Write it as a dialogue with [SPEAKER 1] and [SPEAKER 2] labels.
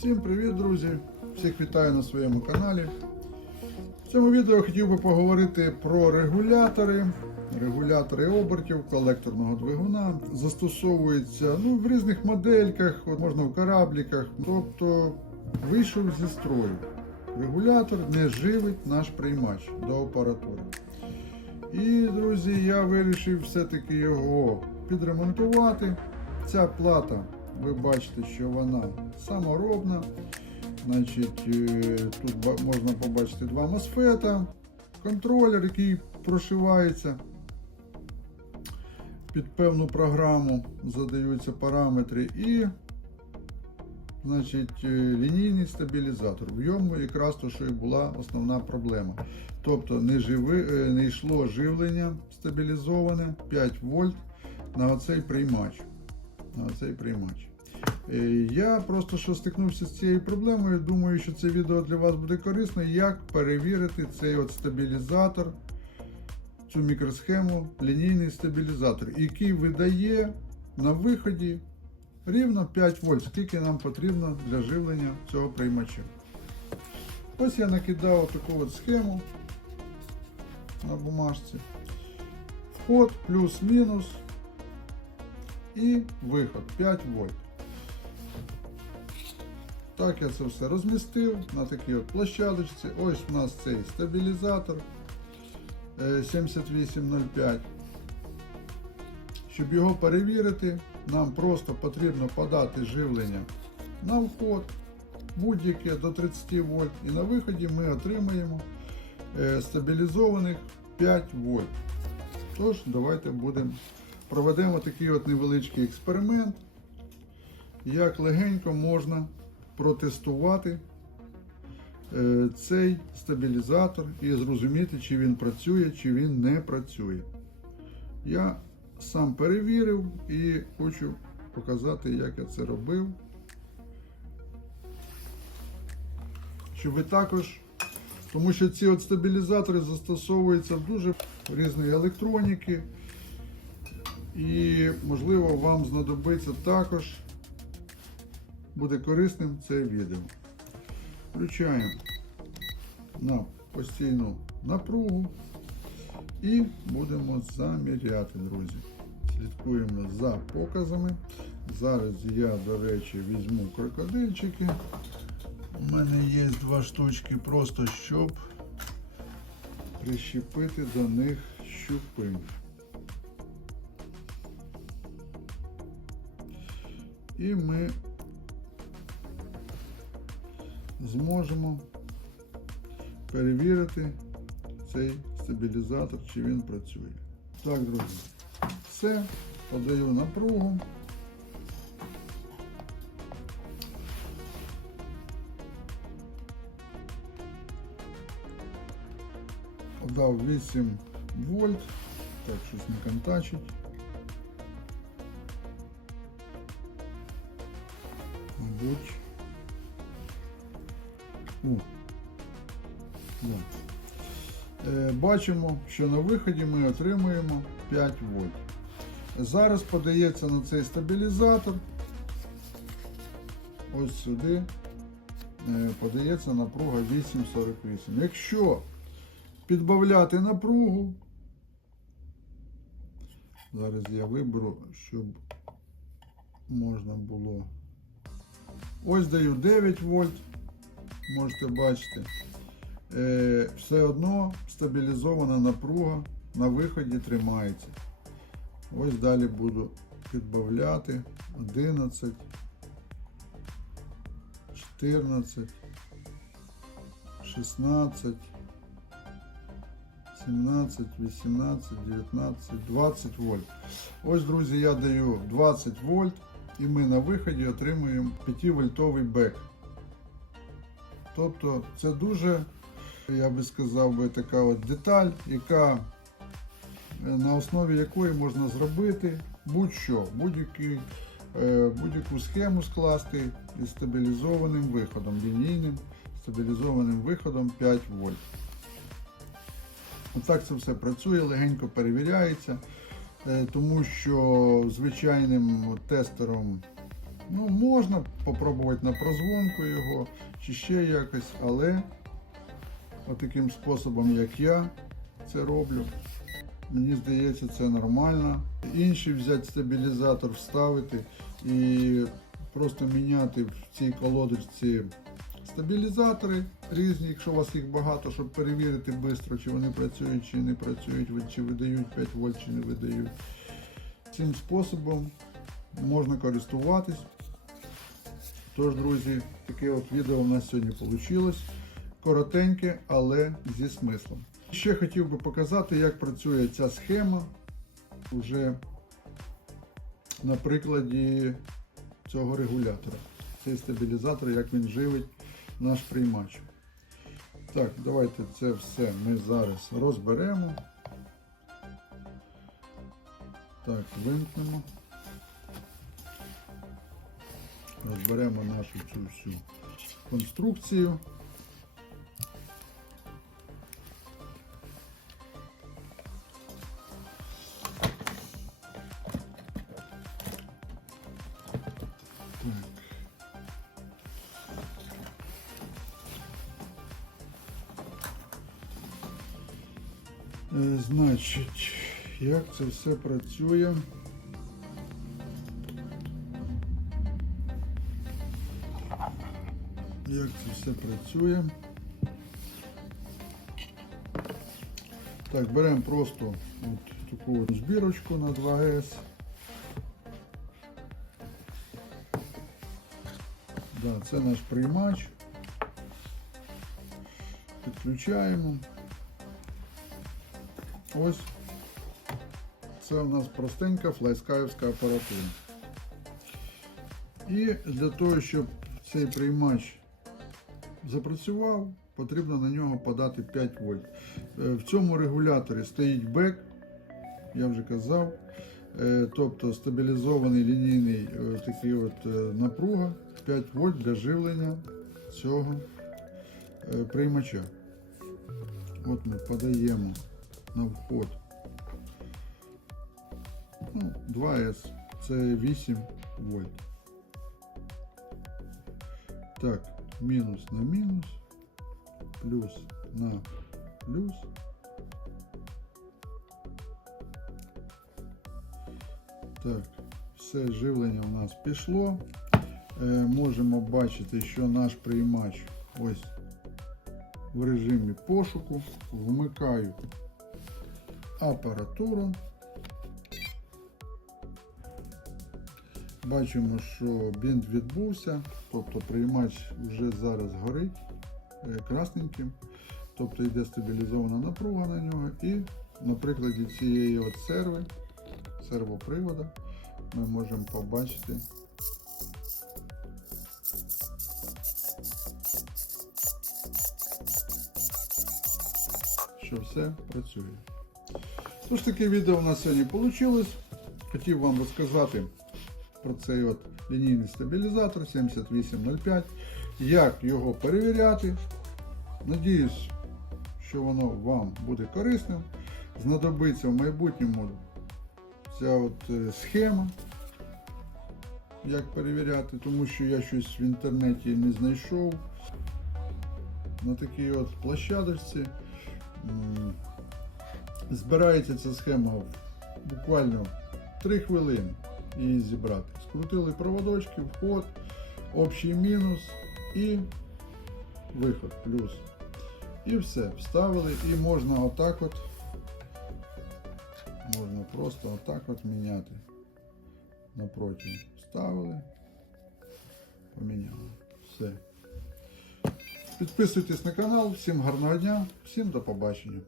[SPEAKER 1] Всім привіт, друзі! Всіх вітаю на своєму каналі. В цьому відео хотів би поговорити про регулятори. Регулятори обертів колекторного двигуна застосовуються ну, в різних модельках, можна в корабліках. Тобто вийшов зі строю. Регулятор не живить наш приймач до апаратури. І, друзі, я вирішив все-таки його підремонтувати. Ця плата, ви бачите, що вона саморобна. Значить, е, тут можна побачити два мосфета, контролер, який прошивається під певну програму, задаються параметри, і значить, е, лінійний стабілізатор. В ньому якраз то, що і була основна проблема. Тобто не, живи, е, не йшло живлення стабілізоване 5 вольт на оцей приймач. На оцей приймач. Е, Я просто що стикнувся з цією проблемою. Думаю, що це відео для вас буде корисно, як перевірити цей от стабілізатор, цю мікросхему, лінійний стабілізатор, який видає на виході рівно 5 вольт, скільки нам потрібно для живлення цього приймача. Ось я накидав таку от схему на бумажці. Вход плюс-мінус і виход 5 вольт. Так я це все розмістив на такій от площадочці. Ось у нас цей стабілізатор е, 7805. Щоб його перевірити, нам просто потрібно подати живлення на вход будь-яке до 30 вольт. І на виході ми отримаємо е, стабілізованих 5 вольт. Тож, давайте будемо проведемо такий от невеличкий експеримент, як легенько можна протестувати е, цей стабілізатор і зрозуміти, чи він працює, чи він не працює. Я сам перевірив і хочу показати, як я це робив. Щоб ви також, тому що ці от стабілізатори застосовуються в дуже різної електроніки. І, можливо, вам знадобиться також, буде корисним це відео. Включаємо на постійну напругу і будемо заміряти, друзі. Слідкуємо за показами. Зараз я, до речі, візьму крокодильчики. У мене є два штучки, просто щоб прищепити до них щупи. І ми зможемо перевірити цей стабілізатор, чи він працює. Так, друзі, все, подаю напругу. Подав 8 вольт, так щось не контачить. Мабуть. Е, бачимо, що на виході ми отримуємо 5 вольт. Зараз подається на цей стабілізатор. Ось сюди е, подається напруга 8,48. Якщо підбавляти напругу, зараз я виберу, щоб можна було. Ось даю 9 вольт, можете бачити. Е, все одно стабілізована напруга на виході тримається. Ось далі буду підбавляти 11, 14, 16, 17, 18, 19, 20 вольт. Ось, друзі, я даю 20 вольт і ми на виході отримуємо 5-вольтовий бек. Тобто це дуже, я би сказав, би, така от деталь, яка е, на основі якої можна зробити будь-що, е, будь-яку схему скласти із стабілізованим виходом, лінійним стабілізованим виходом 5 вольт. Отак це все працює, легенько перевіряється, е, тому що звичайним тестером Ну, можна попробувати на прозвонку його, чи ще якось, але таким способом, як я це роблю, мені здається, це нормально. Інший взяти стабілізатор, вставити і просто міняти в цій колодочці стабілізатори різні, якщо у вас їх багато, щоб перевірити швидко, чи вони працюють, чи не працюють, чи видають 5 вольт, чи не видають. Цим способом можна користуватись. Тож, друзі, таке от відео у нас сьогодні вийшло. Коротеньке, але зі смислом. Ще хотів би показати, як працює ця схема вже на прикладі цього регулятора. Цей стабілізатор, як він живить наш приймач. Так, давайте це все ми зараз розберемо. Так, вимкнемо. Розберемо нашу цю всю конструкцію. Е, Значить, як це все працює? Як це все працює? Так, беремо просто от таку от збірочку на 2С. Да, це наш приймач. Підключаємо. Ось це у нас простенька флайскаївська апаратура. І для того, щоб цей приймач запрацював, потрібно на нього подати 5 вольт. Е, В цьому регуляторі стоїть бек, я вже казав. Е, Тобто стабілізований лінійний е, такий от напруга 5 вольт для живлення цього приймача. От ми подаємо на вход. Ну, 2С це 8 вольт. Так, мінус на мінус, плюс на плюс. Так, все живлення у нас пішло. Е, можемо бачити, що наш приймач ось в режимі пошуку. Вмикаю апаратуру. Бачимо, що бінт відбувся, тобто приймач вже зараз горить е, красненьким, тобто йде стабілізована напруга на нього і на прикладі цієї от серви, сервопривода, ми можемо побачити. Що все працює. Тож таке відео у нас сьогодні вийшло. Хотів вам розказати про цей от лінійний стабілізатор 7805, як його перевіряти. Надіюсь, що воно вам буде корисним. Знадобиться в майбутньому ця от е, схема, як перевіряти, тому що я щось в інтернеті не знайшов. На такій от площадочці. Збирається ця схема буквально 3 хвилини її зібрати. Скрутили проводочки, вход, общий мінус і виход плюс. І все, вставили і можна отак от, можна просто отак от міняти. Напроти вставили, поміняли. Все. Підписуйтесь на канал, всім гарного дня, всім до побачення.